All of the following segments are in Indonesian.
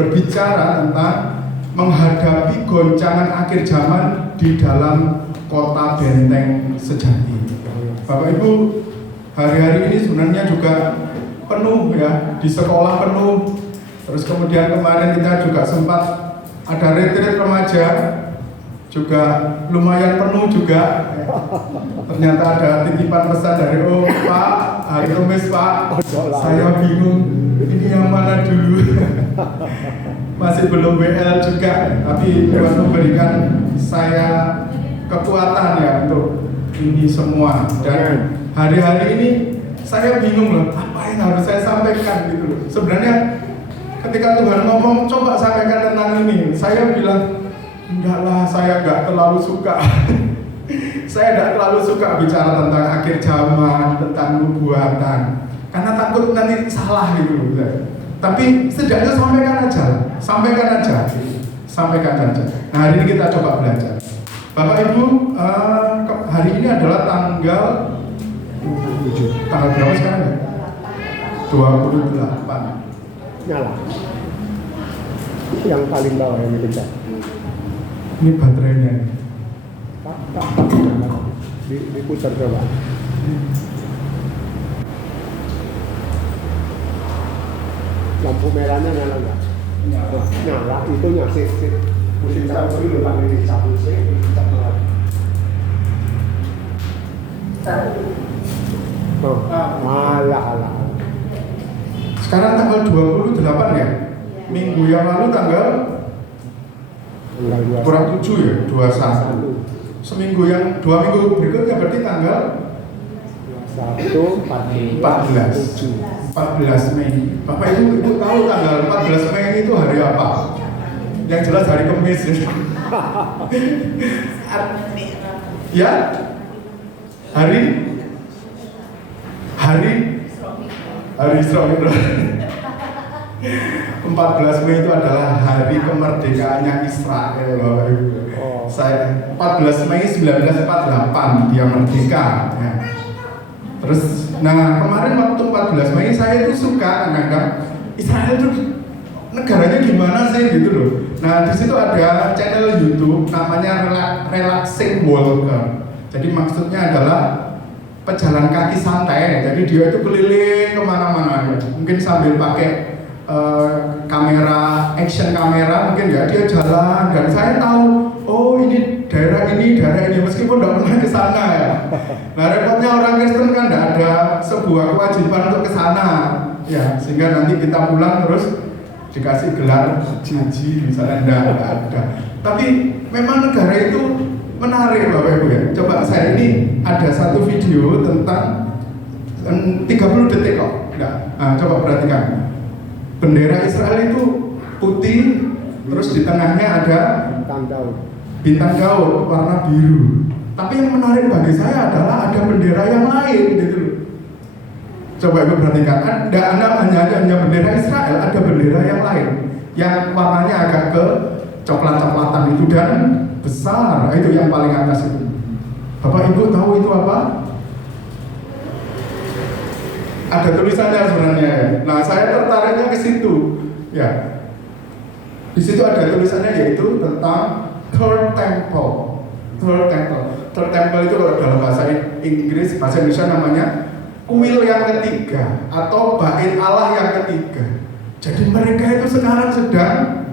berbicara tentang menghadapi goncangan akhir zaman di dalam kota benteng sejati. Bapak Ibu, hari-hari ini sebenarnya juga penuh ya, di sekolah penuh. Terus kemudian kemarin kita juga sempat ada retreat remaja, juga lumayan penuh juga. Ternyata ada titipan pesan dari Pak, hari Kamis Pak, saya bingung ini yang mana dulu. Masih belum WL juga, tapi Tuhan memberikan saya kekuatan ya untuk ini semua. Dan hari-hari ini saya bingung loh, apa yang harus saya sampaikan gitu loh. Sebenarnya ketika Tuhan ngomong, coba sampaikan tentang ini, saya bilang, enggak lah, saya enggak terlalu suka. Saya enggak terlalu suka bicara tentang akhir zaman, tentang nubuatan, karena takut nanti salah gitu loh. Tapi setidaknya sampaikan aja. Nah, hari ini kita coba belajar. Bapak Ibu, hari ini adalah tanggal berapa sekarang ya? 28. Nyala. Yang paling bawah yang dikejar. Ini baterainya. Pak. Diputar coba. Lampu merahnya nyala nggak? Nyala, itu ngasih musim cabut dulu, Pak, ini cabut sih, cabut lagi. Alah. Sekarang tanggal 28 ya? Minggu yang lalu tanggal kurang 7 ya, 21. Seminggu yang 2 minggu berikutnya berarti tanggal 14 Mei. Bapak Ibu tahu tanggal 14 Mei itu hari apa? Yang jelas hari Kamis. Ya? Hari Isra Mi'raj. 14 Mei itu adalah hari kemerdekaannya Israel, Bapak Ibu. Saya 14 Mei 1948 dia merdeka ya. Terus kemarin waktu 14 Mei saya itu suka kadang-kadang Israel itu negaranya gimana sih gitu loh. Nah, di situ ada channel YouTube namanya Relaxing Walker. Jadi maksudnya adalah pejalan kaki santai. Jadi dia itu keliling kemana-mana, mungkin sambil pakai kamera, action kamera mungkin ya, dia jalan dan saya tahu, oh ini daerah ini meskipun tidak pernah ke sana ya. Nah, repotnya orang Kristen kan tidak ada sebuah kewajiban untuk ke sana ya, sehingga nanti kita pulang terus dikasih gelar haji misalnya, tidak ada. Tapi memang negara itu menarik Bapak Ibu ya. Coba saya ini ada satu video tentang 30 detik kok. Nah, coba perhatikan. Bendera Israel itu putih, terus di tengahnya ada bintang Daud warna biru. Tapi yang menarik bagi saya adalah ada bendera yang lain gitu. Coba Ibu perhatikan, Anda hanya bendera Israel, ada bendera yang lain yang warnanya agak ke coklat-coklatan itu dan besar, itu yang paling atas itu. Bapak Ibu tahu itu apa? Ada tulisannya sebenarnya. Nah, saya tertariknya ke situ. Ya. Di situ ada tulisannya yaitu tentang Third Temple. Third Temple itu kalau dalam bahasa Inggris, bahasa Indonesia namanya kuil yang ketiga atau bait Allah yang ketiga. Jadi mereka itu sekarang sedang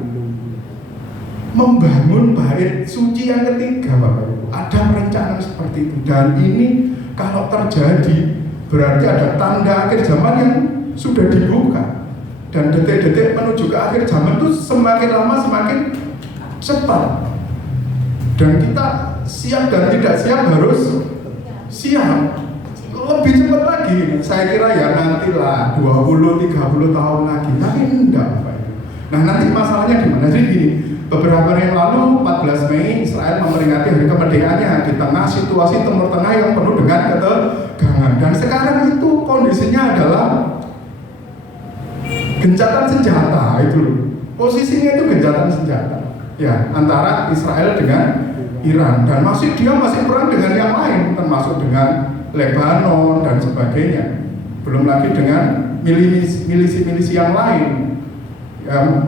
membangun bait suci yang ketiga, Bapak Ibu. Ada perencanaan seperti itu, dan ini kalau terjadi berarti ada tanda akhir zaman yang sudah dibuka, dan detik-detik menuju ke akhir zaman itu semakin lama semakin cepat, dan kita siap dan tidak siap harus siap lebih cepat lagi. Saya kira ya nantilah 20-30 tahun lagi, tapi enggak Bapak Ibu. Nah, nanti masalahnya di mana? Jadi gini, beberapa hari yang lalu 14 Mei Israel memperingati hari kemerdekaannya di tengah situasi Timur Tengah yang penuh dengan ketegangan. Dan sekarang itu kondisinya adalah gencatan senjata itu. Posisinya itu gencatan senjata. Ya, antara Israel dengan Iran, dan dia masih perang dengan yang lain, termasuk dengan Lebanon dan sebagainya. Belum lagi dengan milisi-milisi yang lain.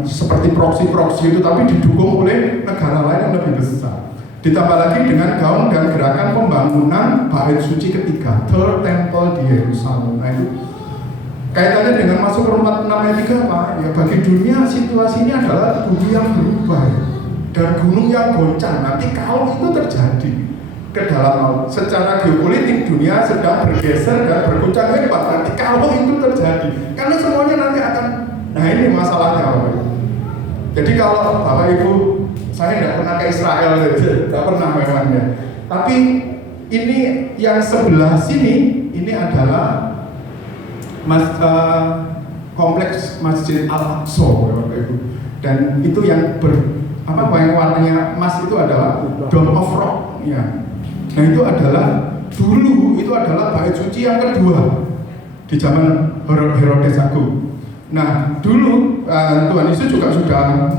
seperti proksi-proksi itu, tapi didukung oleh negara lain yang lebih besar. Ditambah lagi dengan gaung dan gerakan pembangunan Bait Suci ketiga, Third Temple di Yerusalem. Nah itu kaitannya dengan masuk ke 46 ayat 3 Pak. Ya bagi dunia situasi ini adalah bumi yang berubah dan gunung yang goncang. Nanti kalau itu terjadi ke dalam laut, secara geopolitik dunia sedang bergeser dan berguncang hebat. Nanti kalau itu terjadi, karena semuanya nanti akan, nah ini masalahnya Bapak Ibu. Jadi kalau Bapak Ibu, saya tidak pernah ke Israel, tidak pernah memang ya. Tapi ini yang sebelah sini, ini adalah kompleks Masjid Al-Aqsa, Bapak Ibu. Dan itu yang yang warnanya emas itu adalah Dome of Rock, ya. Nah itu adalah dulu itu adalah bait suci yang kedua di zaman Herodes Agung. Nah dulu Tuhan Yesus juga sudah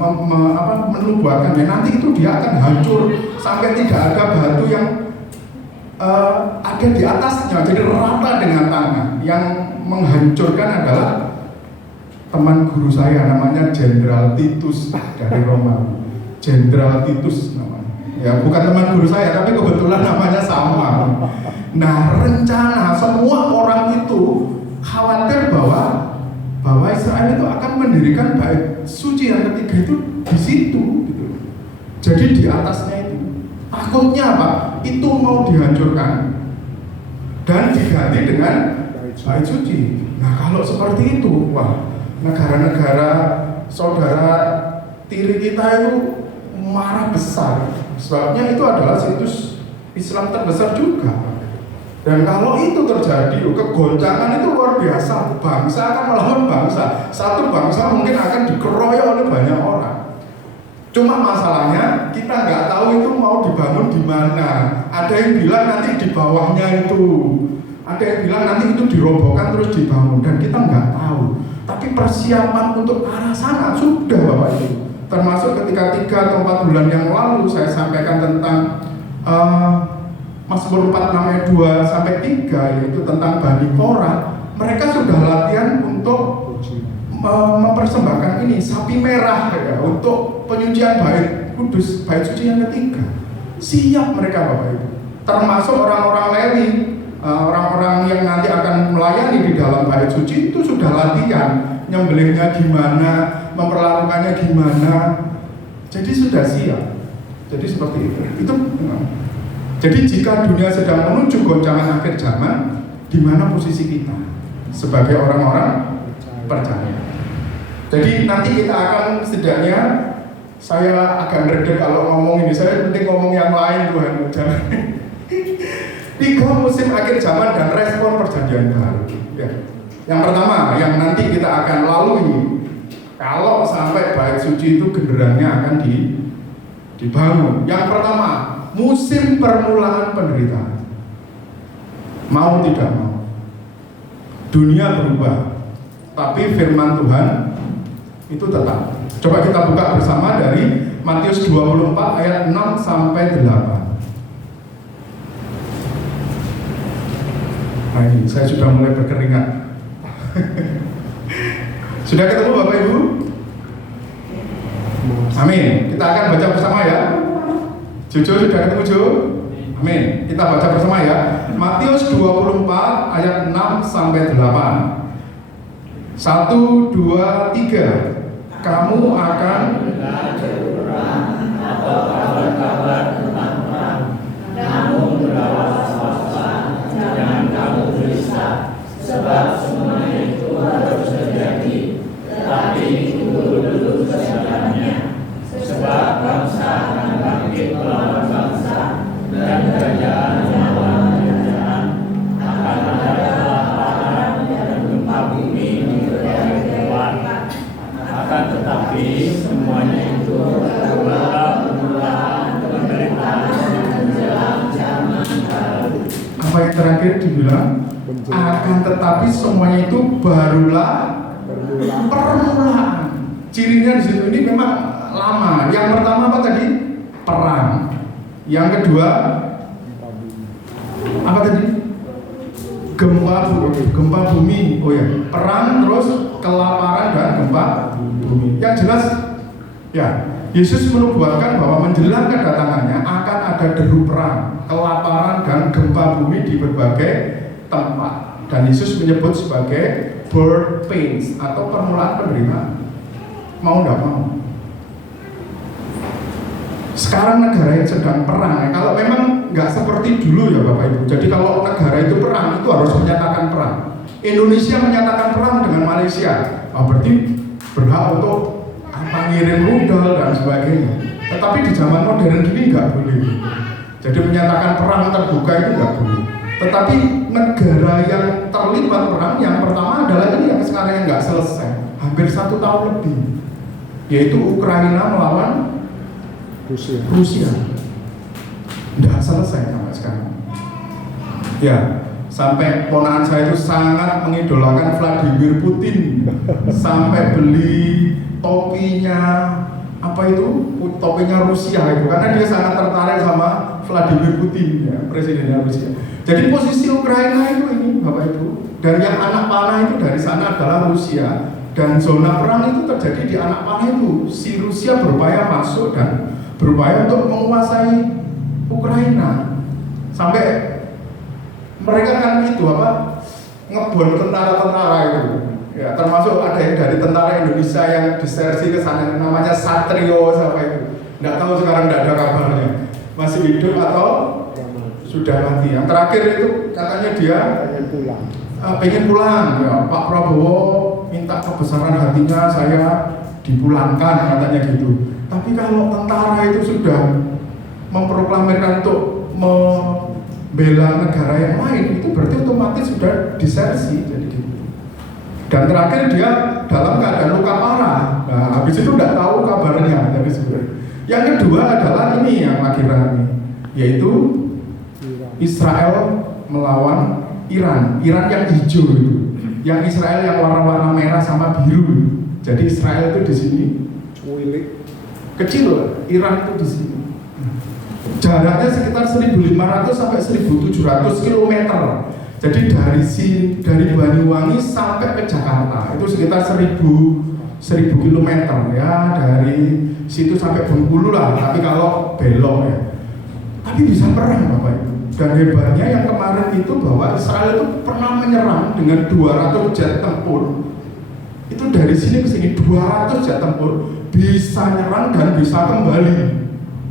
menubuhkan ya nanti itu dia akan hancur sampai tidak ada batu yang ada di atasnya, jadi rata dengan tanah. Yang menghancurkan adalah teman guru saya namanya Jenderal Titus dari Romawi. Jenderal Titus namanya. Ya bukan teman guru saya tapi kebetulan namanya sama. Nah rencana semua orang itu khawatir bahwa Israel itu akan mendirikan bait suci yang ketiga itu di situ gitu. Jadi di atasnya itu takutnya Pak itu mau dihancurkan dan diganti dengan bait suci. Nah kalau seperti itu, wah negara-negara saudara tiri kita itu marah besar. Sebabnya itu adalah situs Islam terbesar juga. Dan kalau itu terjadi, kegoncangan itu luar biasa. Bangsa akan melawan bangsa. Satu bangsa mungkin akan dikeroyok oleh banyak orang. Cuma masalahnya kita nggak tahu itu mau dibangun di mana. Ada yang bilang nanti di bawahnya itu. Ada yang bilang nanti itu dirobohkan terus dibangun. Dan kita nggak tahu. Tapi persiapan untuk ke arah sana sudah Bapak Ibu. Termasuk ketika 3 atau 4 bulan yang lalu saya sampaikan tentang Mazmur 46 ayat 2 sampai 3 yaitu tentang Bani Korah. Mereka sudah latihan untuk mempersembahkan ini sapi merah ya, untuk penyucian bait kudus, bait suci yang ketiga. Siap mereka Bapak Ibu. Termasuk orang-orang Lewi, orang-orang yang nanti akan melayani di dalam bait suci itu sudah latihan nyembelihnya gimana, memperlakukannya gimana. Jadi sudah siap. Jadi seperti itu. Jadi jika dunia sedang menuju goncangan akhir zaman, di mana posisi kita sebagai orang-orang percaya? Jadi nanti kita akan setidaknya, saya agak ngedek kalau ngomong ini, saya penting ngomong yang lain Tuhan. Jangan. 3 musim akhir zaman dan respon perjanjian baru. Ya. Yang pertama, yang nanti kita akan lalui, kalau sampai bait suci itu genderangnya akan dibangun. Yang pertama, musim permulaan penderitaan. Mau tidak mau, dunia berubah, tapi firman Tuhan itu tetap. Coba kita buka bersama dari Matius 24 ayat 6 sampai 8. Nah ini saya sudah mulai berkeringat. Sudah ketemu Bapak Ibu? Amin. Kita akan baca bersama ya. Jojo sudah ketemu Jo? Amin. Kita baca bersama ya. Matius 24 ayat 6 sampai 8. 1, 2, 3. Kamu akan atau kabar-kabar tentang perang. Namun berwas-waslah, jangan kamu gelisah, sebab semuanya itu harus terjadi. Tetapi tunggu dulu kesedarannya, sebab bangsa akan bangkit melawan bangsa dan kerajaan melawan kerajaan. Akan ada kelaparan dan gempa bumi di berbagai hewan. Akan tetapi semuanya itu adalah permulaan penderitaan menjelang zaman baru. Apa yang terakhir dibilang? Akan tetapi semuanya itu barulah permulaan. Cirinya di situ ini memang lama. Yang pertama apa tadi? Perang. Yang kedua apa tadi? Gempa bumi. Oh ya, perang terus kelaparan dan gempa bumi. bumi. Yang jelas, ya, Yesus menubuatkan bahwa menjelang kedatangannya akan ada deru perang, kelaparan dan gempa bumi di berbagai tempat. Dan Yesus menyebut sebagai birth pains atau permulaan penderitaan. Mau nggak mau. Sekarang negara yang sedang perang, ya. Kalau memang nggak seperti dulu ya Bapak Ibu. Jadi kalau negara itu perang, itu harus menyatakan perang. Indonesia menyatakan perang dengan Malaysia, berarti berhak untuk ngirim rudal dan sebagainya. Tetapi di zaman modern gini nggak boleh. Jadi menyatakan perang terbuka itu nggak boleh. Tetapi negara yang terlibat perang yang pertama adalah ini yang sekarang yang nggak selesai, hampir 1 tahun lebih, yaitu Ukraina melawan Rusia. Nggak selesai sampai sekarang. Ya, sampai ponakan saya itu sangat mengidolakan Vladimir Putin, sampai beli topinya topinya Rusia itu, karena dia sangat tertarik sama Vladimir Putin, ya, presidennya Rusia. Jadi posisi Ukraina itu ini Bapak Ibu, dan yang anak panah itu dari sana adalah Rusia, dan zona perang itu terjadi di anak panah itu. Si Rusia berupaya masuk dan berupaya untuk menguasai Ukraina, sampai mereka kan itu ngebom tentara-tentara itu. Ya, termasuk ada yang dari tentara Indonesia yang disersi ke sana, namanya Satrio siapa itu. Nggak tahu sekarang, nggak ada kabarnya. Masih hidup atau sudah mati. Yang terakhir itu katanya dia pengen pulang. Ya, Pak Prabowo minta kebesaran hatinya saya dipulangkan katanya gitu. Tapi kalau tentara itu sudah memproklamirkan untuk membela negara yang lain, itu berarti otomatis sudah disersi, jadi gitu. Dan terakhir dia dalam keadaan luka parah. Nah, habis itu tidak tahu kabarnya. Tapi sebenarnya yang kedua adalah ini yang lagi rame, yaitu Israel melawan Iran. Iran yang hijau itu, yang Israel yang warna-warna merah sama biru. Jadi Israel itu di sini kecil, Iran itu di sini. Jaraknya sekitar 1.500 sampai 1.700 km. Jadi dari Banyuwangi sampai ke Jakarta itu sekitar 1.000 km ya, dari situ sampai Bengkulu lah. Tapi kalau belok ya, tapi bisa perang Bapak Ibu. Dan hebatnya yang kemarin itu bahwa Israel itu pernah menyerang dengan 200 jet tempur. Itu dari sini ke sini 200 jet tempur bisa nyerang dan bisa kembali.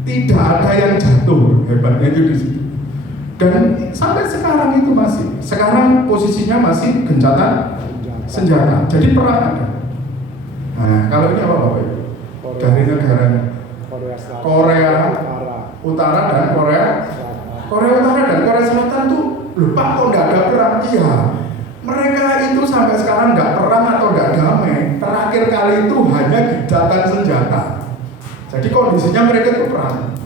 Tidak ada yang jatuh, hebatnya itu di situ. Dan sampai sekarang itu masih, sekarang posisinya masih gencatan senjata. Jadi perang ada. Nah, kalau ini apa Bapak Ibu? Dari negara Korea Utara dan Korea Utara dan Korea Selatan tuh, loh Pak kok nggak ada perang? Iya, mereka itu sampai sekarang nggak perang atau nggak damai. Terakhir kali itu hanya gencatan senjata. Jadi kondisinya mereka itu perang.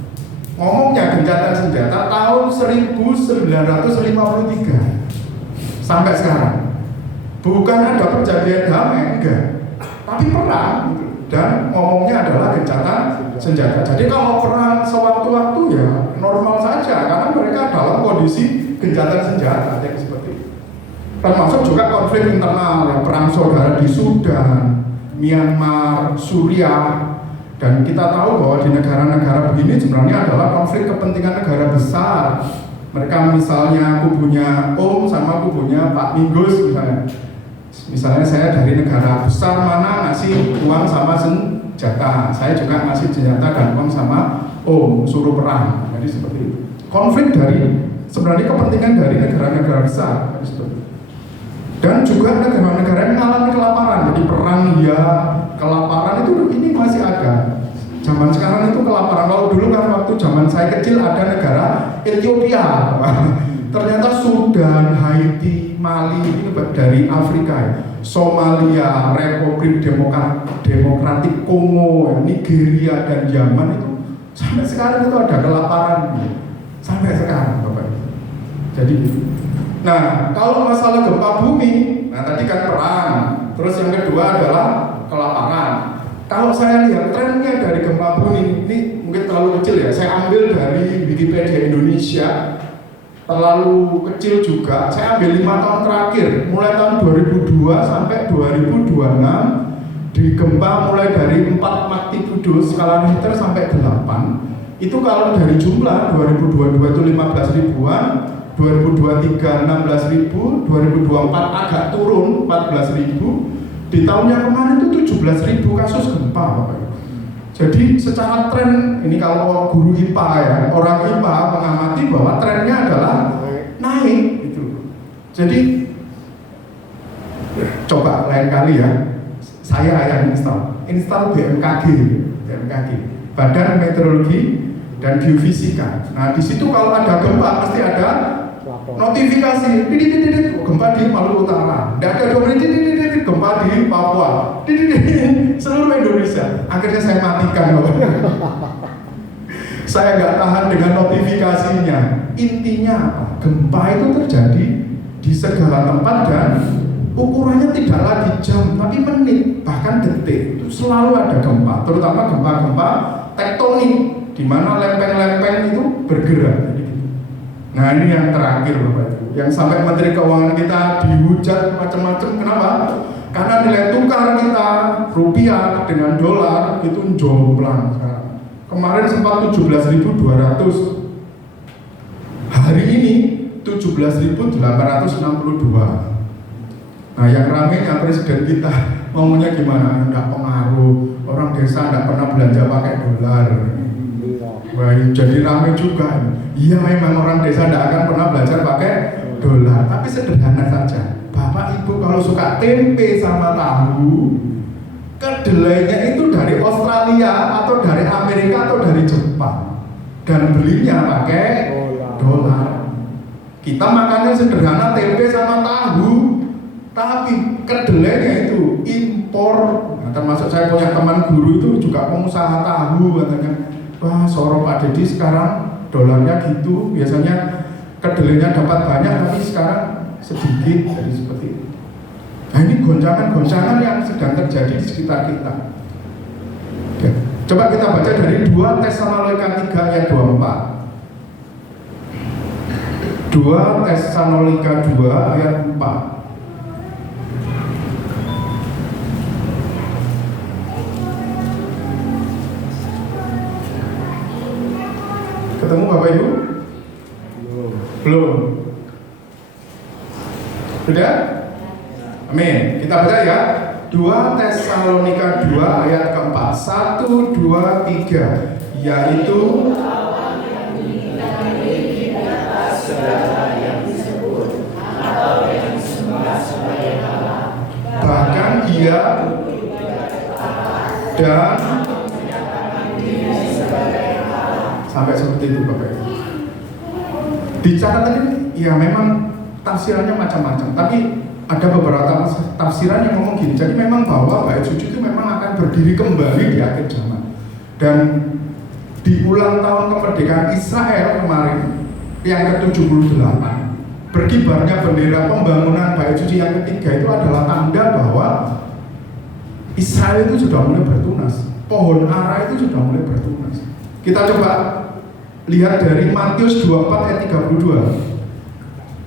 Ngomongnya gencatan senjata tahun 1953 sampai sekarang. Bukan ada perjanjian damai, enggak, tapi perang gitu. Dan ngomongnya adalah gencatan senjata. Jadi kalau perang sewaktu-waktu ya normal saja, karena mereka dalam kondisi gencatan senjata yang seperti itu. Termasuk juga konflik internal, ya, perang saudara di Sudan, Myanmar, Suriah. Dan kita tahu bahwa di negara-negara begini sebenarnya adalah konflik kepentingan negara besar. Mereka misalnya kubunya Om sama kubunya Pak Minggus misalnya. Misalnya saya dari negara besar mana ngasih uang sama senjata, saya juga ngasih senjata dan uang sama Om, suruh perang. Jadi seperti itu. Konflik dari sebenarnya kepentingan dari negara-negara besar. Dan juga negara-negara yang mengalami kelaparan. Jadi perang ya, kelaparan itu ini masih ada. Zaman sekarang itu kelaparan. Kalau dulu kan waktu zaman saya kecil ada negara Ethiopia. Ternyata Sudan, Haiti, Mali ini dari Afrika ya. Somalia, Republik Demokratik Kongo, Nigeria dan Yaman itu sampai sekarang itu ada kelaparan. Sampai sekarang Bapak. Jadi nah, kalau masalah gempa bumi, nah tadi kan perang, terus yang kedua adalah kelaparan. Kalau saya lihat trennya dari gempa bumi ini mungkin terlalu kecil ya, saya ambil dari Wikipedia Indonesia, terlalu kecil juga. Saya ambil 5 tahun terakhir, mulai tahun 2002 sampai 2026 di gempa mulai dari 4 magnitudo skala Richter sampai 8, itu kalau dari jumlah 2022 itu 15 ribuan, 2023 16 ribu, 2024 agak turun 14 ribu, di tahun yang kemarin itu 17 ribu kasus gempa Bapak Ibu. Jadi secara tren, ini kalau guru IPA ya, orang IPA mengamati bahwa trennya adalah naik gitu. Jadi coba lain kali ya, saya yang install BMKG, Badan Meteorologi dan Geofisika. Nah di situ kalau ada gempa pasti ada notifikasi, gempa di Maluku Utara, tidak ada 2 menit, gempa di Papua, seluruh Indonesia. Akhirnya saya matikan, saya nggak tahan dengan notifikasinya. Intinya apa? Gempa itu terjadi di segala tempat dan ukurannya tidak lagi jam, tapi menit, bahkan detik. Itu selalu ada gempa, terutama gempa-gempa tektonik, di mana lempeng-lempeng itu bergerak. Nah ini yang terakhir Bapak Ibu, yang sampai Menteri Keuangan kita dihujat macam-macam. Kenapa? Karena nilai tukar kita rupiah dengan dolar itu jomplang sekarang. Kemarin sempat 17.200, hari ini 17.862. Nah yang ramenya presiden kita ngomongnya gimana? Enggak pengaruh, orang desa enggak pernah belanja pakai dolar. Wah, jadi rame juga. Iya memang orang desa tidak akan pernah belajar pakai dolar, tapi sederhana saja. Bapak Ibu kalau suka tempe sama tahu, kedelainya itu dari Australia atau dari Amerika atau dari Jepang, dan belinya pakai dolar. Kita makannya sederhana tempe sama tahu, tapi kedelainya itu impor. Nah, termasuk saya punya teman guru itu juga pengusaha tahu katanya. Wah, soro Pak Dedi sekarang dolarnya gitu, biasanya kedelainya dapat banyak tapi sekarang sedikit, jadi seperti itu. Nah ini goncangan-goncangan yang sedang terjadi di sekitar kita. Oke. Coba kita baca dari 2 Tesalonika 3 ayat 24. 2 Tesalonika 2 ayat 4. Ketemu Bapak Ibu? Belum. Sudah? Amin. Kita baca ya. 2 Tesalonika 2 ayat keempat. 1, 2, 3. Yaitu bahkan ia dan sampai seperti itu Bapak Ibu. Dicatat ini ya memang tafsirannya macam-macam, tapi ada beberapa tafsiran yang ngomong gini. Jadi memang bahwa bait suci itu memang akan berdiri kembali di akhir zaman. Dan di ulang tahun kemerdekaan Israel kemarin yang ke-78, berkibarnya bendera pembangunan bait suci yang ketiga itu adalah tanda bahwa Israel itu sudah mulai bertunas. Pohon ara itu sudah mulai bertunas. Kita coba lihat dari Matius 24 ayat 32.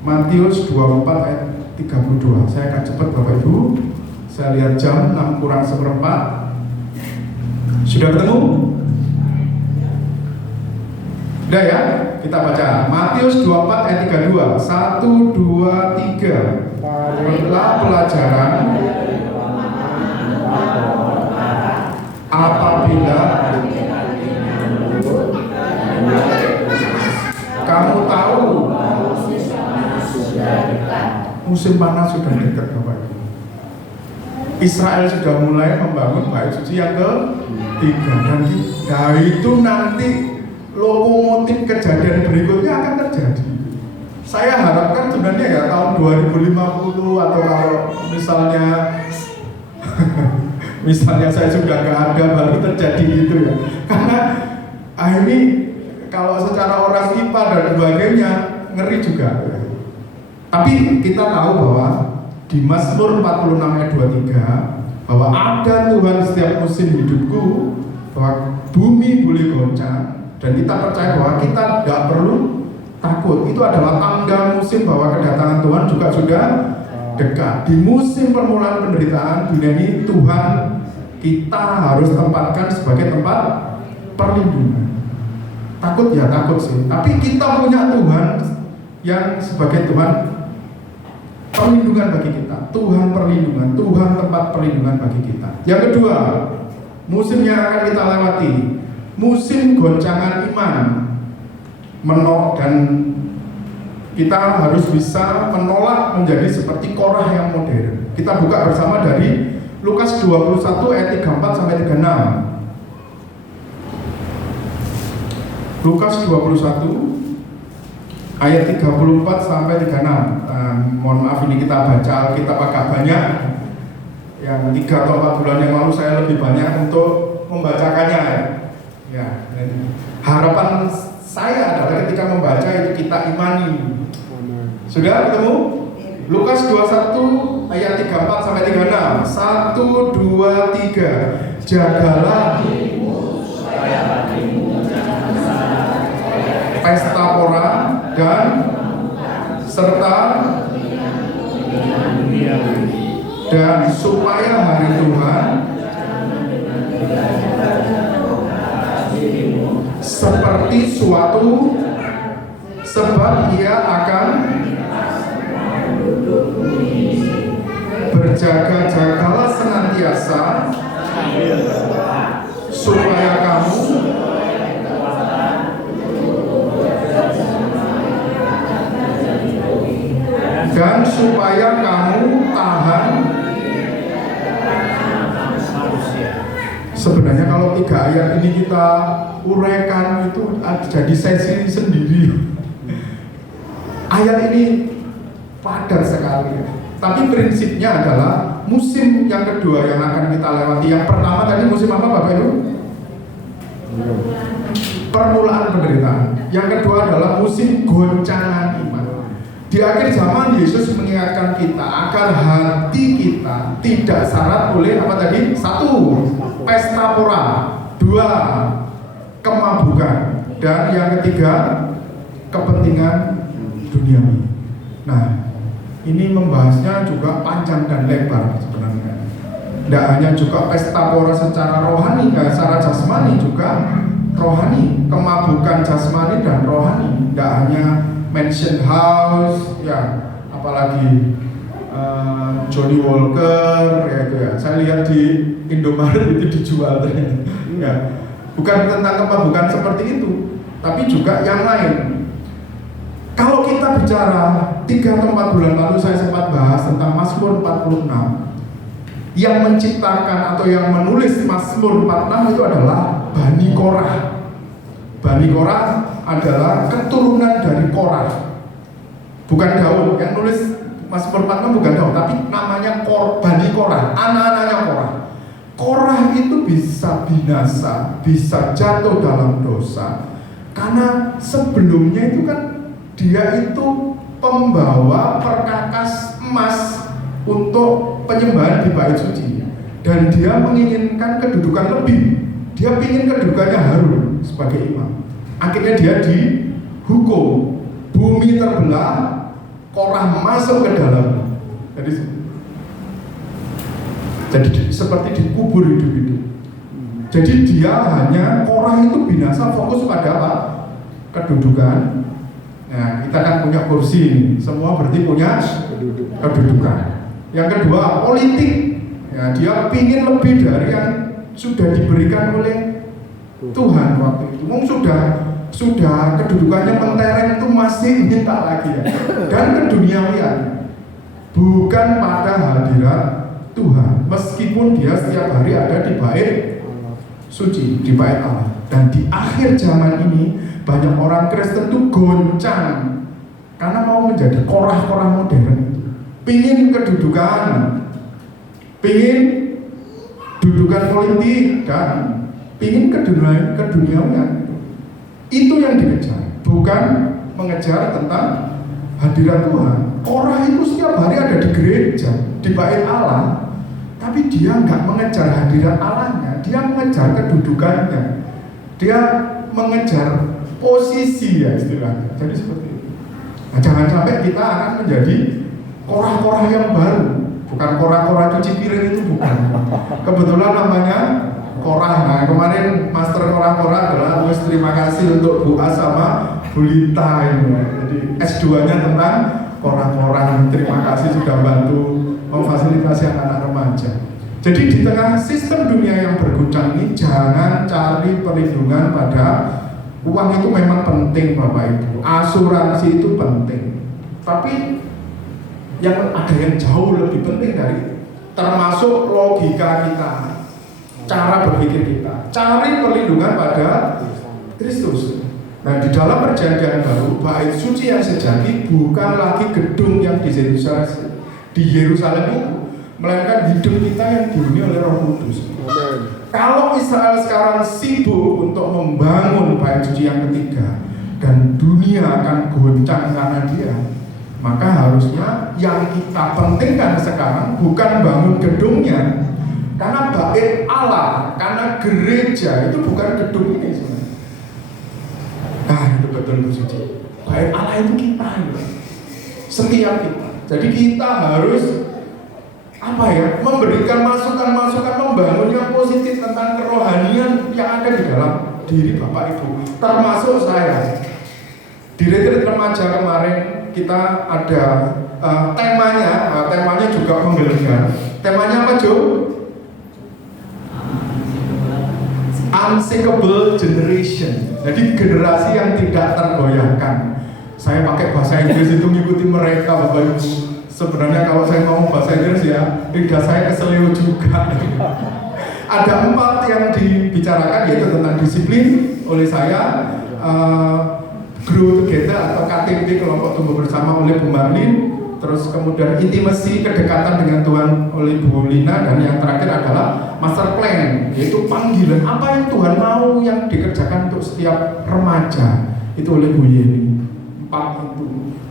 Matius 24 ayat 32. Saya akan cepat Bapak Ibu. Saya lihat jam 6 kurang seperempat. Sudah ketemu? Udah ya? Kita baca Matius 24 ayat 32. 1, 2, 3. Berilah pelajaran apabila kamu tahu musim panas sudah dekat Bapak Ibu. Israel sudah mulai membangun bait suci yang ke-3, dan itu nanti lokomotif kejadian berikutnya akan terjadi. Saya harapkan sebenarnya ya tahun 2050 atau kalau misalnya saya sudah nggak ada baru terjadi gitu ya. Karena ini kalau secara orang IPA dan sebagainya ngeri juga. Tapi kita tahu bahwa di Mazmur 46 ayat 23 bahwa ada Tuhan setiap musim hidupku, bahwa bumi boleh goncang, dan kita percaya bahwa kita tidak perlu takut. Itu adalah tanda musim bahwa kedatangan Tuhan juga sudah dekat. Di musim permulaan penderitaan dunia ini Tuhan kita harus tempatkan sebagai tempat perlindungan. Takut ya takut sih, tapi kita punya Tuhan yang sebagai Tuhan perlindungan bagi kita. Tuhan perlindungan, Tuhan tempat perlindungan bagi kita. Yang kedua, musim yang akan kita lewati, musim goncangan iman, dan kita harus bisa menolak menjadi seperti Korah yang modern. Kita buka bersama dari Lukas 21 ayat 34 sampai 36. Lukas 21 ayat 34 sampai 36. Mohon maaf ini kita baca Alkitab agak banyak. Yang 3 atau 4 bulan yang lalu saya lebih banyak untuk membacakannya. Ya, harapan saya adalah ketika membaca itu kita imani. Sudah ketemu? Lukas 21 ayat 34 sampai 36. 1, 2, 3. Jagalah pesta pora dan serta dan supaya hari Tuhan seperti suatu sebab ia akan berjaga-jagalah senantiasa supaya kamu dan supaya kamu tahan. Sebenarnya kalau 3 ayat ini kita uraikan itu jadi sesi sendiri. Ayat ini padat sekali, tapi prinsipnya adalah musim yang kedua yang akan kita lewati. Yang pertama tadi musim apa Bapak Ibu? Permulaan penderitaan. Yang kedua adalah musim goncangan iman. Di akhir zaman Yesus mengingatkan kita agar hati kita tidak syarat oleh apa tadi? 1. Pesta pora, 2. Kemabukan, dan yang ketiga kepentingan duniawi. Nah, ini membahasnya juga panjang dan lebar sebenarnya. Tidak hanya juga pesta pora secara rohani, secara jasmani juga rohani, kemabukan jasmani dan rohani. Tidak hanya mansion house, ya, apalagi Johnny Walker, ya itu ya. Saya lihat di Indomaret itu dijual, ya. Bukan tentang kemabukan seperti itu, tapi juga yang lain. Kalau kita bicara 3 atau 4 bulan lalu saya sempat bahas tentang Mazmur 46. Yang menciptakan atau yang menulis Mazmur 46 itu adalah Bani Korah. Bani Korah adalah keturunan dari Korah. Bukan Daud, yang nulis Mazmur 46 bukan Daud, tapi namanya Bani Korah, anak-anaknya Korah. Korah itu bisa binasa, bisa jatuh dalam dosa. Karena sebelumnya itu kan dia itu pembawa perkakas emas untuk penyembahan di bait suci, dan dia menginginkan kedudukan lebih. Dia ingin kedudukannya Harun sebagai imam. Akhirnya dia dihukum, bumi terbelah, Korah masuk ke dalam. Jadi seperti dikubur hidup-hidup. Jadi dia hanya Korah itu binasa fokus pada apa? Kedudukan. Nah, kita kan punya kursi ini, semua berarti punya kedudukan. Yang kedua, politik. Ya, dia ingin lebih dari yang sudah diberikan oleh Tuhan waktu itu. Sudah kedudukannya mentereng itu masih minta lagi ya. Dan keduniawian, bukan pada hadirat Tuhan, meskipun dia setiap hari ada di bait suci, di bait Allah. Dan di akhir zaman ini banyak orang Kristen itu goncang karena mau menjadi Korah-Korah modern itu. Pingin kedudukan, pingin dudukan politik, dan pingin keduniawian. Itu yang dikejar, bukan mengejar tentang hadirat Tuhan. Korah itu setiap hari ada di gereja, di bait Allah, tapi dia nggak mengejar hadirat Allahnya, dia mengejar kedudukannya, dia mengejar posisi ya istilahnya. Jadi seperti itu. Nah, jangan sampai kita akan menjadi Korah-Korah yang baru, Bukan Korah cuci piring, itu bukan. Kebetulan namanya Korah. Nah kemarin Master Korah adalah wes terima kasih untuk Bu A sama Bu Lita ini. Jadi S2-nya tentang Korah. Terima kasih sudah bantu memfasilitasi anak-anak remaja. Jadi di tengah sistem dunia yang berguncang ini, jangan cari perlindungan pada uang. Itu memang penting Bapak Ibu, asuransi itu penting. Tapi yang ada yang jauh lebih penting dari, termasuk logika kita, cara berpikir kita, cari perlindungan pada Kristus. Nah di dalam perjanjian baru, bait suci yang sejati bukan lagi gedung yang di Yerusalem itu, melainkan hidup kita yang dihuni oleh Roh Kudus. Kalau Israel sekarang sibuk untuk membangun bait suci yang ketiga dan dunia akan goncang karena dia, maka harusnya yang kita pentingkan sekarang bukan bangun gedungnya, karena bait Allah, karena gereja itu bukan gedung ini sebenarnya. Nah itu betul suci. Bait Allah itu kita, setiap kita. Jadi kita harus memberikan masukan-masukan, membangun yang positif tentang kerohanian yang ada di dalam diri Bapak Ibu, termasuk saya. Di retreat remaja kemarin kita ada temanya juga menggelegar. Temanya apa Jo? Unshakable Generation. Jadi generasi yang tidak tergoyahkan. Saya pakai bahasa Inggris itu mengikuti mereka Bapak Ibu. Sebenarnya kalau saya ngomong bahasa Inggris ya, lidah saya keselio juga. Ada 4 yang dibicarakan, yaitu tentang disiplin oleh saya, Grow Together atau KTP, kelompok tumbuh bersama oleh Bu Marlin, terus kemudian intimacy, kedekatan dengan Tuhan oleh Bu Lina, dan yang terakhir adalah master plan, yaitu panggilan apa yang Tuhan mau yang dikerjakan untuk setiap remaja, itu oleh Bu Yeni. 4 itu.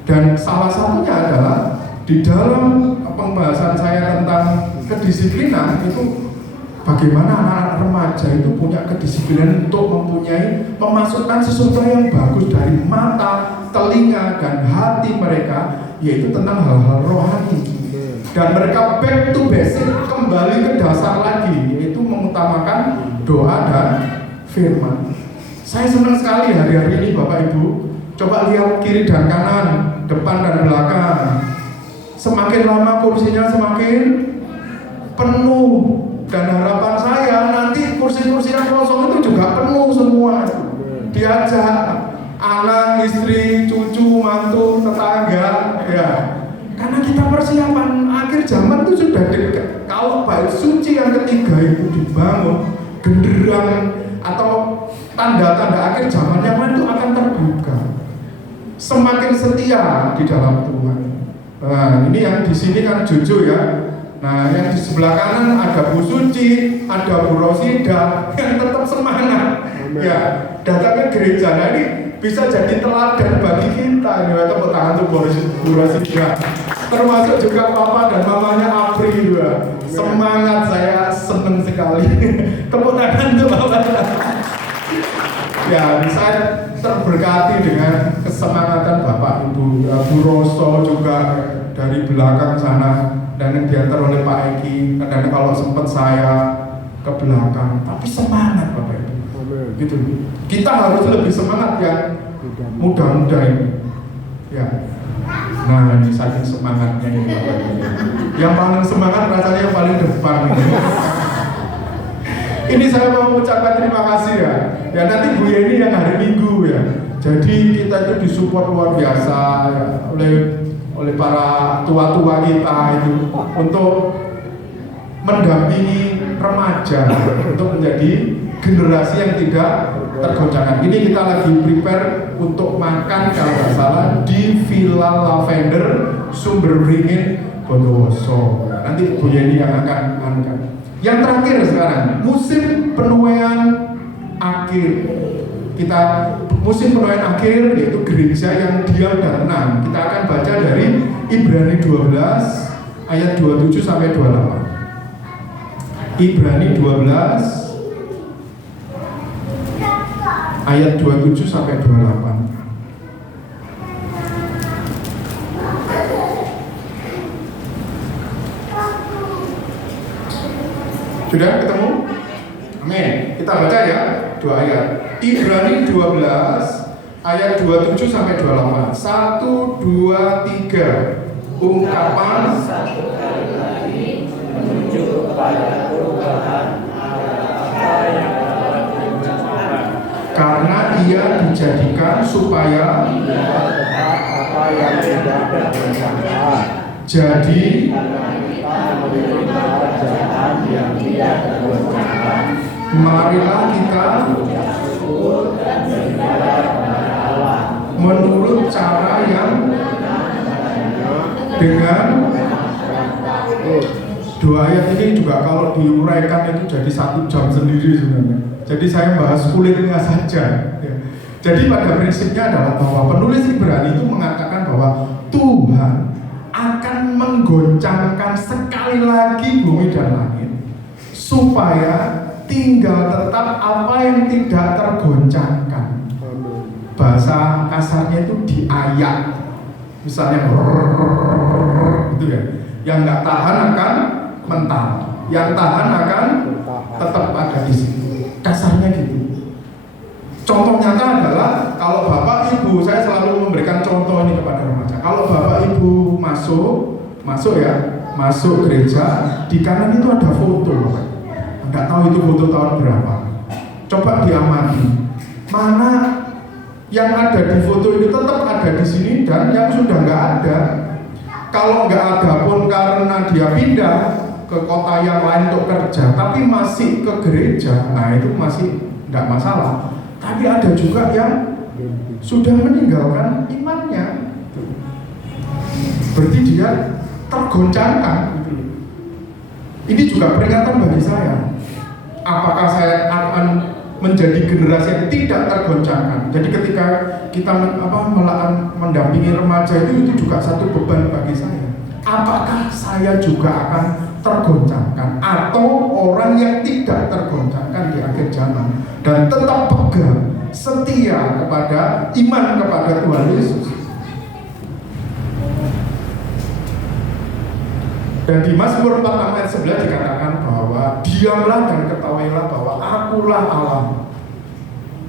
Dan salah satunya adalah di dalam pembahasan saya tentang kedisiplinan itu, bagaimana anak-anak remaja itu punya kedisiplinan untuk memasukkan sesuatu yang bagus dari mata, telinga, dan hati mereka, yaitu tentang hal-hal rohani. Dan mereka back to basic, kembali ke dasar lagi, yaitu mengutamakan doa dan firman. Saya senang sekali hari-hari ini Bapak Ibu, coba lihat kiri dan kanan, depan dan belakang. Semakin lama kursinya semakin penuh, dan harapan saya nanti kursi-kursi yang kosong itu juga penuh semua. Diajak anak, istri, cucu, mantu, tetangga, ya. Karena kita persiapan akhir zaman itu sudah dekat. Kalau bait suci yang ketiga itu dibangun, genderang atau tanda-tanda akhir zaman yang lain itu akan terbuka. Semakin setia di dalam Tuhan. Nah, ini yang di sini kan Jojo ya. Nah, yang di sebelah kanan ada Bu Suci, ada Bu Rosida yang tetap semangat. Ya, datang ke gereja. Nah, ini bisa jadi teladan bagi kita. Ini tepuk tangan untuk Bu Rosida. Termasuk juga papa dan mamanya Apri juga. Semangat, saya seneng sekali. Tepuk tangan untuk bapak. Ya, saya terberkati dengan kesemangatan Bapak Ibu. Bu Roso juga dari belakang sana, dan yang diantar oleh Pak Eki. Kadang kalau sempat saya ke belakang, tapi semangat Bapak Ibu. Gitu. Kita harus lebih semangat yang muda-muda ini. Ya. Nah, ini saking semangatnya ini Bapak Ibu. Yang paling semangat rasanya yang paling depan ini. Ini saya mau mengucapkan terima kasih ya. Ya nanti Bu Yeni yang hari Minggu ya. Jadi kita itu disupport luar biasa ya, oleh para tua-tua kita itu untuk mendampingi remaja untuk menjadi generasi yang tidak tergoncangkan. Ini kita lagi prepare untuk makan kalau nggak salah di Villa Lavender Sumber Beringin Bondowoso. Nanti Bu Yeni yang akan angkat. Yang terakhir sekarang, musim penuaian akhir. Kita musim penuaian akhir yaitu gereja yang diam dan tenang. Kita akan baca dari Ibrani 12 ayat 27 sampai 28. Ibrani 12 ayat 27 sampai 28. Sudah ketemu? Amin. Kita baca ya 2 ayat. Ibrani 12 ayat 27 sampai 28. 1, 2, 3. Ungkapan satu kali lagi menuju kepada perubahan apa yang dapat diucapkan. karena ia dijadikan supaya apa yang tidak terrencanakan. jadi Karena kita menerima kerajaan yang tidak terrencanakan. marilah kita Syukur dan beribadah kepada Allah. menurut cara yang dengan 2 ayat ini juga kalau diuraikan itu jadi 1 jam sendiri sebenarnya. Jadi saya bahas kulitnya saja. Ya. Jadi pada prinsipnya adalah bahwa penulis Ibrani itu mengatakan bahwa Tuhan akan menggoncangkan sekali lagi bumi dan langit supaya tinggal tetap apa yang tidak tergoncangkan. Bahasa kasarnya itu diayak. Misalnya gitu ya. Yang nggak tahan akan mental, yang tahan akan tetap ada di sini. Kasarnya gitu. Contoh nyata adalah kalau bapak ibu, saya selalu memberikan contoh ini kepada remaja. Kalau bapak ibu masuk gereja, di kanan itu ada foto. Nggak tahu itu foto tahun berapa. Coba diamati, mana yang ada di foto ini tetap ada di sini dan yang sudah nggak ada. Kalau nggak ada pun karena dia pindah ke kota yang lain untuk kerja, tapi masih ke gereja, nah itu masih nggak masalah. Tapi ada juga yang sudah meninggalkan imannya, berarti dia tergoncangkan. Ini juga peringatan bagi saya. Apakah saya akan menjadi generasi yang tidak tergoncangkan? Jadi ketika kita mendampingi remaja itu juga satu beban bagi saya. Apakah saya juga akan tergoncangkan atau orang yang tidak tergoncangkan di akhir zaman dan tetap pegang setia kepada iman kepada Tuhan Yesus? Dan di Mazmur 4 ayat 11 dikatakan bahwa diamlah dan ketahuilah bahwa akulah Allah.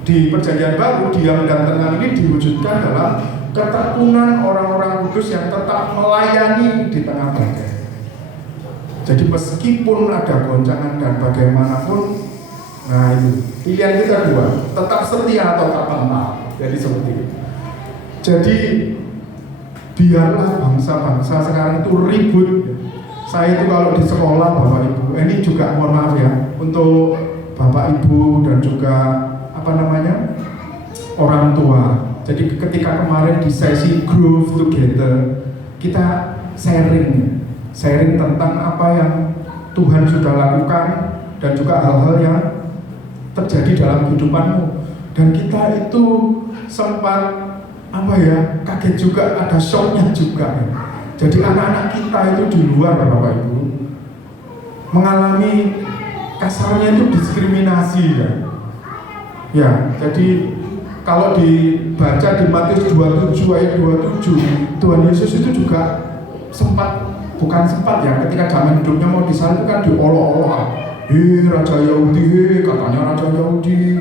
Di Perjanjian Baru, diam dan tenang ini diwujudkan dalam ketekunan orang-orang kudus yang tetap melayani di tengah badai. Jadi meskipun ada goncangan dan bagaimanapun, nah itu pilihan kita 2, tetap setia atau terpental. Jadi seperti itu. Jadi biarlah bangsa-bangsa sekarang itu ribut. Saya itu kalau di sekolah Bapak Ibu, ini juga mohon maaf ya untuk Bapak Ibu dan juga orang tua. Jadi ketika kemarin di sesi Groove Together, kita sharing tentang apa yang Tuhan sudah lakukan dan juga hal-hal yang terjadi dalam kehidupanmu. Dan kita itu sempat kaget juga, ada shocknya juga. Jadi anak-anak kita itu di luar Bapak Ibu mengalami kasarnya itu diskriminasi ya. Ya, jadi kalau dibaca di Matius 27 ayat 27, Tuhan Yesus itu juga bukan sempat ya, ketika zaman hidupnya mau disalib kan diolok-olok. Raja Yahudi, katanya Raja Yahudi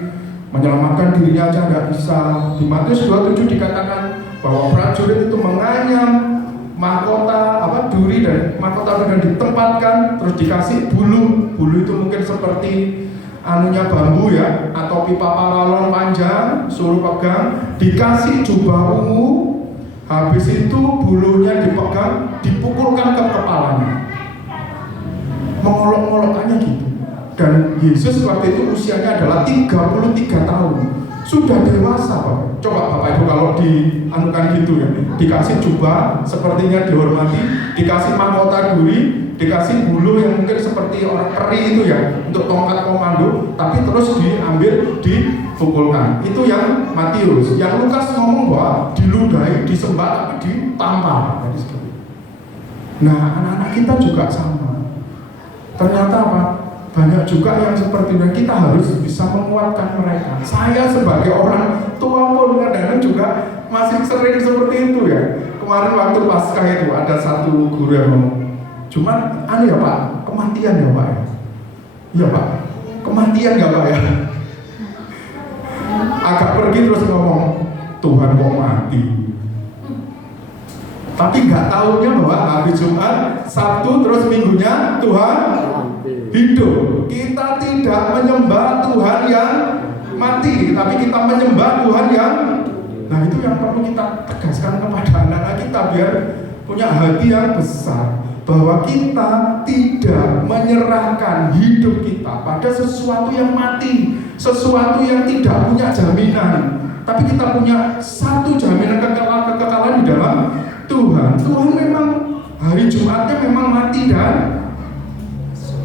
menyelamatkan dirinya aja nggak bisa. Di Matius 27 dikatakan bahwa prajurit itu menganyam mahkota duri dan mahkota dan ditempatkan, terus dikasih bulu itu mungkin seperti bambu ya, atau pipa paralon panjang, suruh pegang, dikasih jubah ungu, habis itu bulunya dipegang, dipukulkan ke kepalanya, mengolok-ngolokannya gitu. Dan Yesus waktu itu usianya adalah 33 tahun, sudah dewasa Pak. Coba Bapak Ibu kalau dianukan gitu ya, dikasih jubah sepertinya dihormati, dikasih mahkota duri, dikasih bulu yang mungkin seperti orang peri itu ya untuk tongkat komando, tapi terus diambil dipukulkan. Itu yang Matius. Yang Lukas ngomong bahwa diludahi, disembah, tapi ditampar. Jadi seperti itu. Nah, anak-anak kita juga sama. Ternyata banyak juga yang seperti itu. Kita harus bisa menguatkan mereka. Saya sebagai orang tua pun kadang-kadang juga masih sering seperti itu ya. Kemarin waktu Paskah itu ada satu guru yang ngomong, cuman ya Pak, kematian ya Pak ya. Iya Pak, kematian nggak Pak ya? Agak pergi terus ngomong, Tuhan kok mati. Tapi nggak tahunya bahwa hari Jumat, Sabtu, terus minggunya Tuhan hidup. Kita tidak menyembah Tuhan yang mati, tapi kita menyembah Tuhan yang. Nah itu yang perlu kita tegaskan kepada anak-anak kita biar punya hati yang besar, bahwa kita tidak menyerahkan hidup kita pada sesuatu yang mati, sesuatu yang tidak punya jaminan, tapi kita punya satu jaminan kekekalan di dalam Tuhan. Tuhan memang hari Jumatnya memang mati dan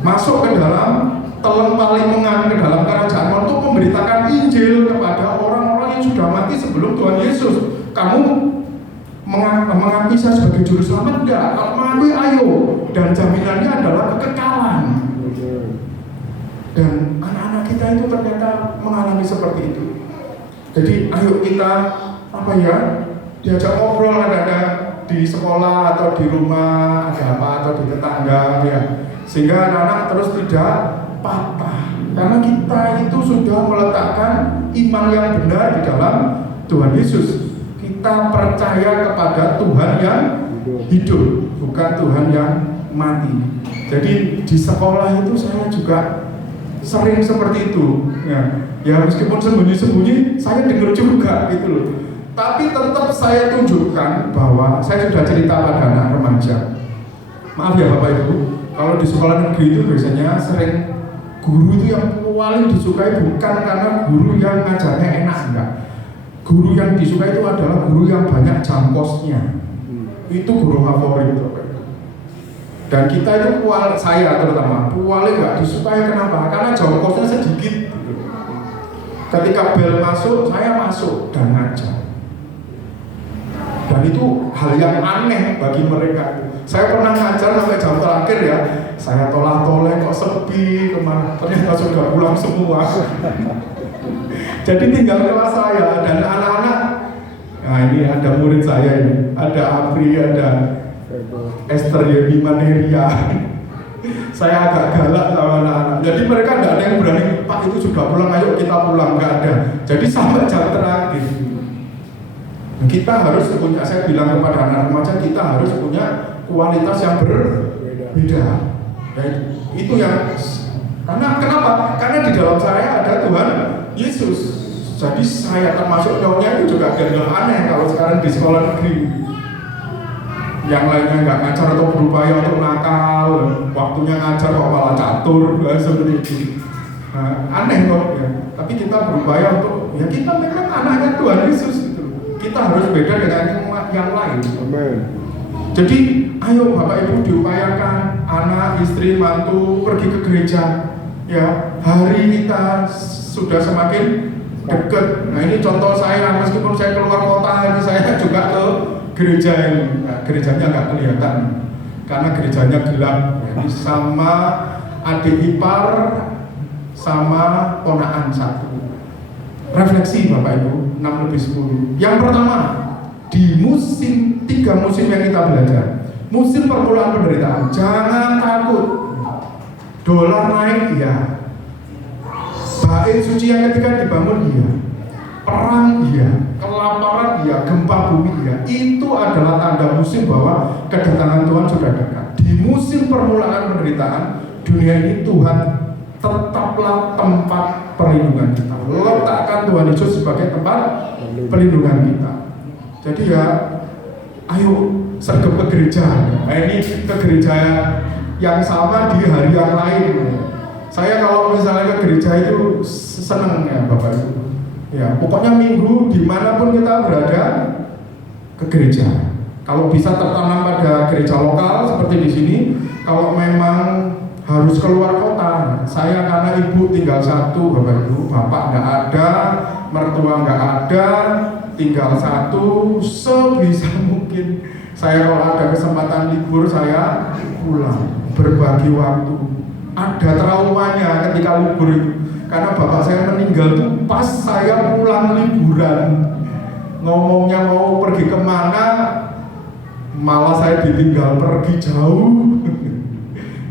masuk ke dalam teleng Palimengan, ke dalam kerajaan untuk memberitakan Injil kepada orang-orang yang sudah mati sebelum Tuhan Yesus. Kamu mengakui saya sebagai juru selamat? Enggak. Kalau mengakui, ayo. Dan jaminannya adalah kekekalan. Dan anak-anak kita itu ternyata mengalami seperti itu. Jadi ayo kita diajak ngobrol ada di sekolah atau di rumah, ada apa, atau di tetangga ya, sehingga anak-anak terus tidak patah, karena kita itu sudah meletakkan iman yang benar di dalam Tuhan Yesus. Kita percaya kepada Tuhan yang hidup, bukan Tuhan yang mati. Jadi di sekolah itu saya juga sering seperti itu ya meskipun sembunyi-sembunyi saya dengar juga gitu loh. Tapi tetap saya tunjukkan bahwa saya sudah cerita pada anak remaja. Maaf ya Bapak Ibu, kalau di sekolah negeri itu biasanya sering guru itu yang paling disukai bukan karena guru yang ngajarnya enak, enggak. Guru yang disukai itu adalah guru yang banyak jam kosnya. Itu guru favorit Bapak Ibu. Dan kita itu saya terutama paling nggak disukai. Kenapa? Karena jam kosnya sedikit. Ketika bel masuk, saya masuk dan ngajar. Dan itu hal yang aneh bagi mereka. Saya pernah ngajar sampai jam terakhir ya, saya tolak-tolak kok sepi kemana, ternyata sudah pulang semua. Jadi tinggal kelas saya dan anak-anak. Nah ini ada murid saya ini, ada Apri, ada Esther Yemimaneria. Saya agak galak sama anak-anak. Jadi mereka tidak ada yang berani, Pak itu sudah pulang, ayo kita pulang, nggak ada. Jadi sampai jam terakhir. Kita harus punya, saya bilang kepada anak remaja, kita harus punya kualitas yang berbeda. Ya, itu yang karena kenapa? Karena di dalam saya ada Tuhan Yesus. Jadi saya termasuk nyonya itu juga agak aneh kalau sekarang di sekolah negeri. Yang lainnya nggak ngajar atau berupaya untuk nakal, waktunya ngajar kok malah catur, seperti itu. Nah, aneh kok ya. Tapi kita berupaya untuk, ya kita memang anaknya Tuhan Yesus. Kita harus beda dengan yang lain. Amen. Jadi ayo Bapak Ibu diupayakan anak, istri, mantu pergi ke gereja. Ya, hari kita sudah semakin dekat. Nah ini contoh saya, meskipun saya keluar kota, ini saya juga ke gereja ini. Nah, gerejanya nggak kelihatan karena gerejanya gelap. Ini sama adik ipar, sama ponaan satu. Refleksi Bapak Ibu 6/10. Yang pertama, di musim 3 musim yang kita belajar. Musim permulaan penderitaan, jangan takut. Dolar naik iya, bait suci yang ketika dibangun iya, perang iya, kelaparan iya, gempa bumi iya. Itu adalah tanda musim bahwa kedatangan Tuhan sudah dekat. Di musim permulaan penderitaan dunia ini, Tuhan tetaplah tempat perlindungan kita. Letakkan Tuhan Yesus sebagai tempat perlindungan kita. Jadi ya, ayo sergap ke gereja. Nah ini ke gereja yang sama di hari yang lain. Saya kalau misalnya ke gereja itu senang ya Bapak Ibu. Ya, pokoknya minggu dimanapun kita berada ke gereja. Kalau bisa tertanam pada gereja lokal seperti di sini. Kalau memang harus keluar kota, saya karena ibu tinggal satu Bapak Ibu, bapak nggak ada, mertua nggak ada, tinggal satu, sebisa mungkin saya kalau ada kesempatan libur saya pulang, berbagi waktu. Ada traumanya ketika libur itu, karena bapak saya meninggal tuh pas saya pulang liburan. Ngomongnya mau pergi kemana, malah saya ditinggal pergi jauh.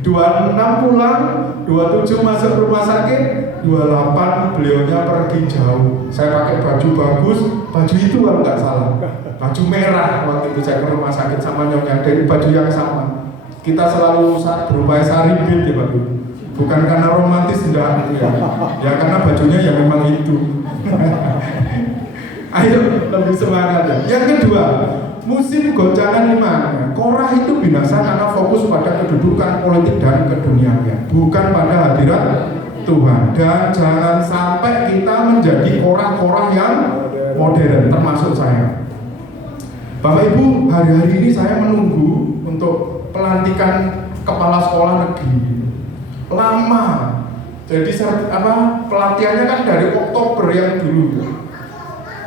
26 pulang, 27 masuk rumah sakit, 28 beliaunya pergi jauh. Saya pakai baju bagus, baju itu kalau nggak salah, baju merah waktu itu saya ke rumah sakit sama nyonya, dari baju yang sama. Kita selalu berupaya saribit ya Pak, bukan karena romantis enggak ya karena bajunya ya memang itu. Ayo lebih semangat ya. Yang kedua, musim goncangan iman. Korah itu binasa karena fokus pada kedudukan politik dan keduniaan, bukan pada hadirat Tuhan. Dan jangan sampai kita menjadi korah-korah yang modern, termasuk saya. Bapak Ibu, hari-hari ini saya menunggu untuk pelantikan kepala sekolah negeri. Lama. Jadi pelatihannya kan dari Oktober yang dulu.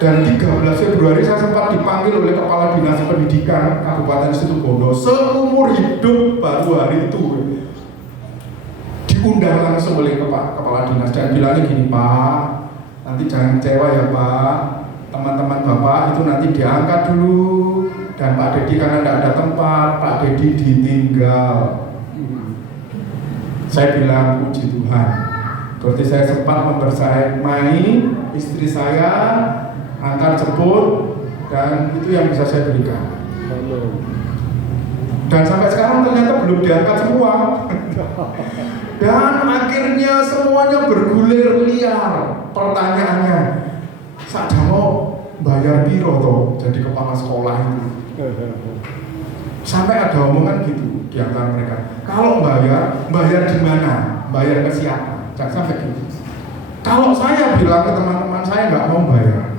Dan 13 Februari saya sempat dipanggil oleh Kepala Dinas Pendidikan Kabupaten Situbondo. Seumur hidup baru hari itu diundang langsung oleh Kepala Dinas dan bilangnya gini, Pak, nanti jangan kecewa ya Pak, teman-teman Bapak itu nanti diangkat dulu, dan Pak Dedi karena tidak ada tempat, Pak Dedi ditinggal. Saya bilang puji Tuhan. Berarti saya sempat membersamai istri saya, antar jemput, dan itu yang bisa saya berikan. Dan sampai sekarang ternyata belum diangkat semua. Dan akhirnya semuanya bergulir liar. Pertanyaannya, saya mau bayar piro toh jadi kepala sekolah itu. Sampai ada omongan gitu di antara mereka. Kalau bayar di mana? Bayar ke siapa? Jangan sampai gitu. Kalau saya bilang ke teman-teman saya nggak mau bayar.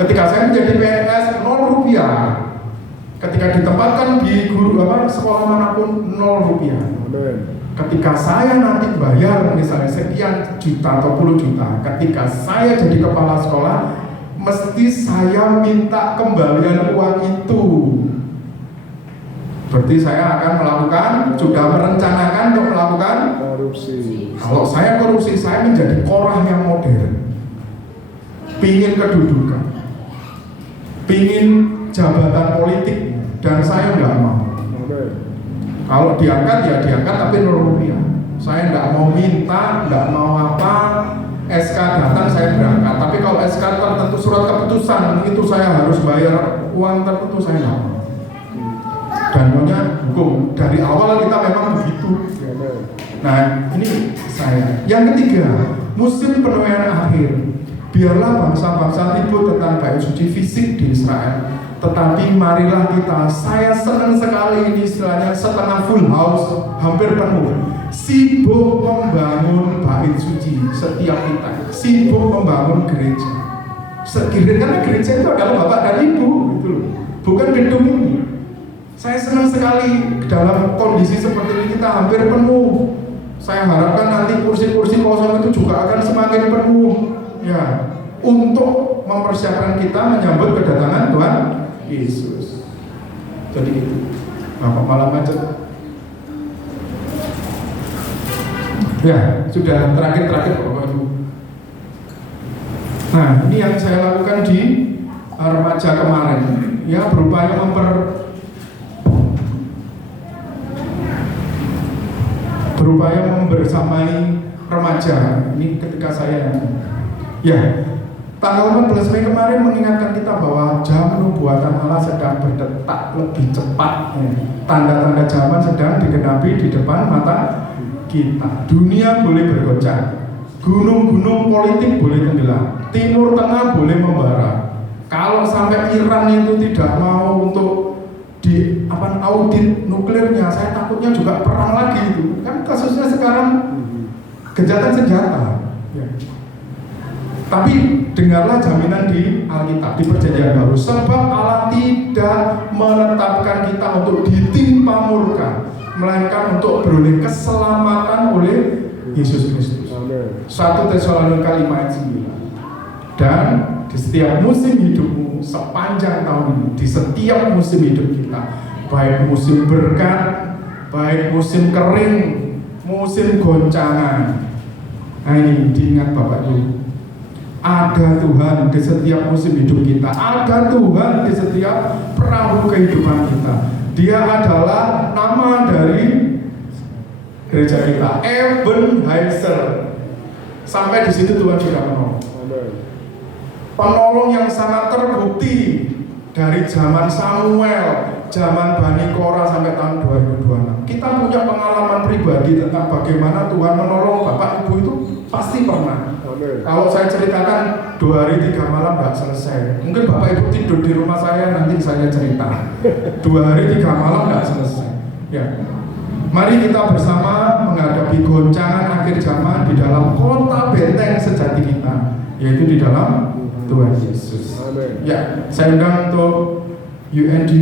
Ketika saya menjadi PNS 0 rupiah, ketika ditempatkan di sekolah manapun 0 rupiah. Ketika saya nanti bayar misalnya sekian juta atau puluh juta, ketika saya jadi kepala sekolah, mesti saya minta kembalian uang itu. Berarti saya akan sudah merencanakan untuk melakukan korupsi. Kalau saya korupsi, saya menjadi korah yang modern, pingin kedudukan, pingin jabatan politik, dan saya nggak mau. Kalau diangkat ya diangkat, tapi 0 rupiah. Saya nggak mau minta, nggak mau apa. SK datang saya berangkat. Tapi kalau SK tertentu surat keputusan itu saya harus bayar uang tertentu, saya nggak mau. Dan maunya hukum. Dari awal kita memang begitu. Nah ini saya. Yang ketiga, musim penuaian akhir. Biarlah bangsa-bangsa ribut tentang bait suci fisik di Israel, tetapi marilah kita, saya senang sekali ini istilahnya setengah full house, hampir penuh, sibuk membangun bait suci setiap kita, sibuk membangun gereja. Karena gereja itu adalah bapak dan ibu, gitu loh, bukan gedung ini. Saya senang sekali dalam kondisi seperti ini kita hampir penuh. Saya harapkan nanti kursi-kursi kosong itu juga akan semakin penuh. Ya, untuk mempersiapkan kita menyambut kedatangan Tuhan Yesus. Jadi itu. Bapak malah macet. Ya, sudah terakhir Bapak Ibu. Nah, ini yang saya lakukan di remaja kemarin. Ya, berupaya membersamai remaja. Ini ketika saya tanggal 14 Mei kemarin mengingatkan kita bahwa jam nubuatan Allah sedang berdetak lebih cepat. Tanda-tanda zaman sedang digenapi di depan mata kita. Dunia boleh bergoncang, gunung-gunung politik boleh tenggelam, Timur Tengah boleh membara. Kalau sampai Iran itu tidak mau untuk audit nuklirnya, saya takutnya juga perang lagi itu. Kan kasusnya sekarang gencatan senjata. Tapi dengarlah jaminan di Alkitab, di Perjanjian Baru, sebab Allah tidak menetapkan kita untuk ditimpa murka, melainkan untuk beroleh keselamatan oleh Yesus Kristus. 1 Tesalonika 5 ayat 9. Dan di setiap musim hidupmu sepanjang tahun ini, di setiap musim hidup kita, baik musim berkat, baik musim kering, musim goncangan. Nah ini diingat Bapak Ibu. Ada Tuhan di setiap musim hidup kita. Ada Tuhan di setiap perahu kehidupan kita. Dia adalah nama dari gereja kita, Ebenezer. Sampai di situ Tuhan sudah menolong. Penolong yang sangat terbukti dari zaman Samuel, zaman Bani Korah sampai tahun 2026. Kita punya pengalaman pribadi tentang bagaimana Tuhan menolong Bapak Ibu itu pasti pernah. Kalau saya ceritakan 2 hari 3 malam nggak selesai. Mungkin Bapak Ibu tidur di rumah saya, nanti saya cerita 2 hari 3 malam nggak selesai. Ya, mari kita bersama menghadapi goncangan akhir zaman di dalam kota benteng sejati kita, yaitu di dalam Tuhan Yesus. Ya, saya undang untuk UNDV